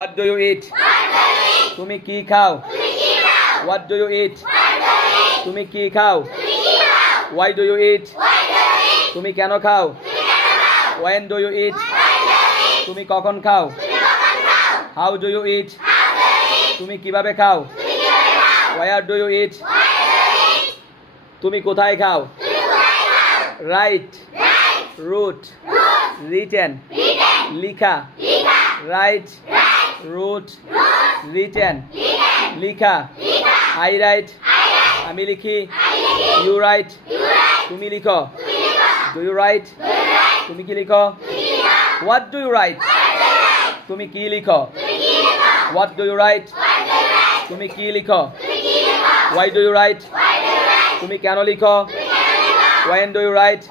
What do you eat? তুমি কি খাও? What do you eat? তুমি কি খাও? Why do you eat? তুমি কেন খাও? When do you eat? তুমি কখন খাও? How do you eat? তুমি কিভাবে খাও? Where do you eat? তুমি কোথায় খাও? Write, wrote, written, লিখা, write, wrote, written, লিখা, I write, আমি লিখি, you write, তুমি লিখো, do you write, তুমি কি লিখো? What do you write? তুমি কি লিখো? What do you write? তুমি কি লিখো? Why do you write? তুমি কেন লিখো? When do you write?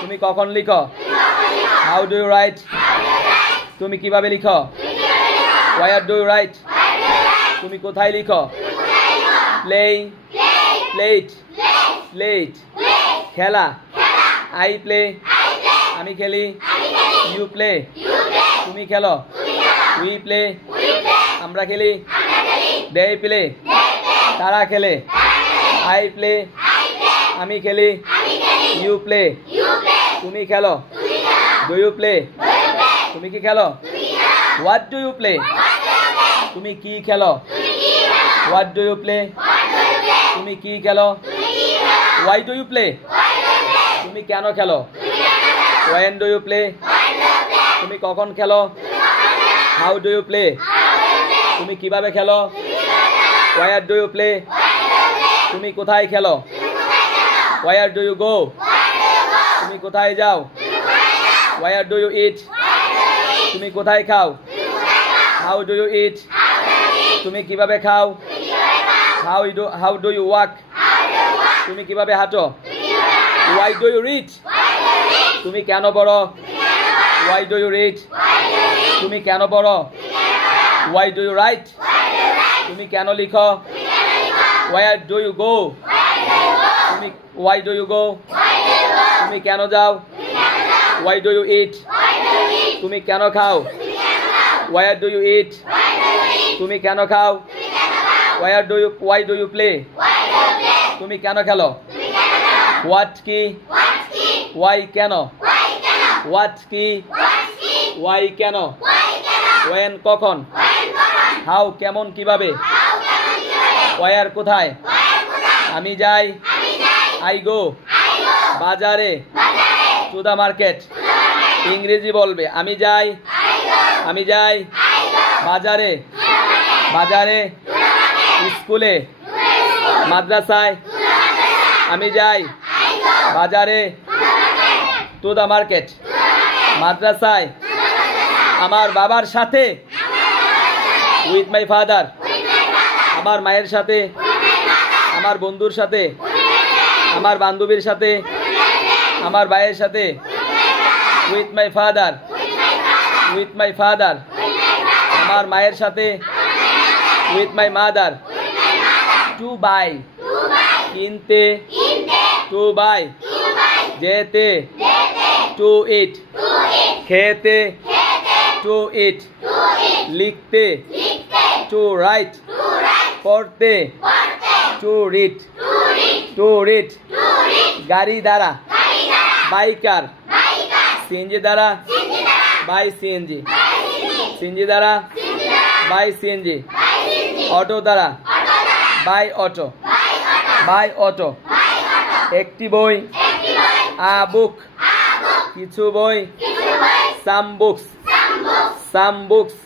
তুমি কখন লিখো? How do you write? তুমি কিভাবে লিখো? Where do you write? তুমি কোথায় লিখো? Play, plate, plate, খেলা, I play, আমি খেলি, you play, তুমি খেলো, we play, আমরা খেলি, they play, তারা খেলে, I play, আমি খেলি, you play, তুমি খেলো, do you play, তুমি কি খেলো? What do you play? তুমি কি খেলো? What do you play? তুমি কি খেলো? Why do you play? তুমি কেন খেলো? When do you play? তুমি কখন খেলো? How do you play? তুমি কিভাবে খেলো? Where do you play? তুমি কোথায় খেলো? Where do you go? তুমি কোথায় যাও? Where do you eat? তুমি কোথায় খাও? How do you eat? তুমি কিভাবে খাও? How do you walk? তুমি কিভাবে হাঁটো? Why do you read? তুমি কেন পড়ো? Why do you read? তুমি কেন পড়ো? Why do you write? তুমি কেন লিখো? Where do you go? তুমি why do you go? তুমি কেন যাও? Why do you eat? তুমি কেন খাও? Where do you eat? তুমি কেন খাও? Why do you play? তুমি কেন খেলো? What কি? Why কেন? What কি? Why কেন? When কখন? How কেমন কিভাবে? Where কোথায়? আমি যাই, I go, বাজারে, to the market, ইংরেজি বলবে, আমি যাই, বাজারে, স্কুলে, মাদ্রাসায়, আমি যাই, বাজারে, to the market, মাদ্রাসায়, আমার বাবার সাথে, with my father, আমার মায়ের সাথে, আমার বন্ধুর সাথে, আমার বান্ধবীর সাথে, আমার ভাইয়ের সাথে, with my father, আমার মায়ের সাথে, with my mother, to buy, কিনতে, to buy, যেতে, to eat, খেতে, to eat, লিখতে, to write, পড়তে, to read, গাড়ি দ্বারা, বাইকার, সিএনজি দ্বারা, বাই সিএনজি, সিএনজি দ্বারা, বাই সিএনজি, অটো দ্বারা, বাই অটো, একটি বই, আ বুক, কিছু বই, সাম বুকস,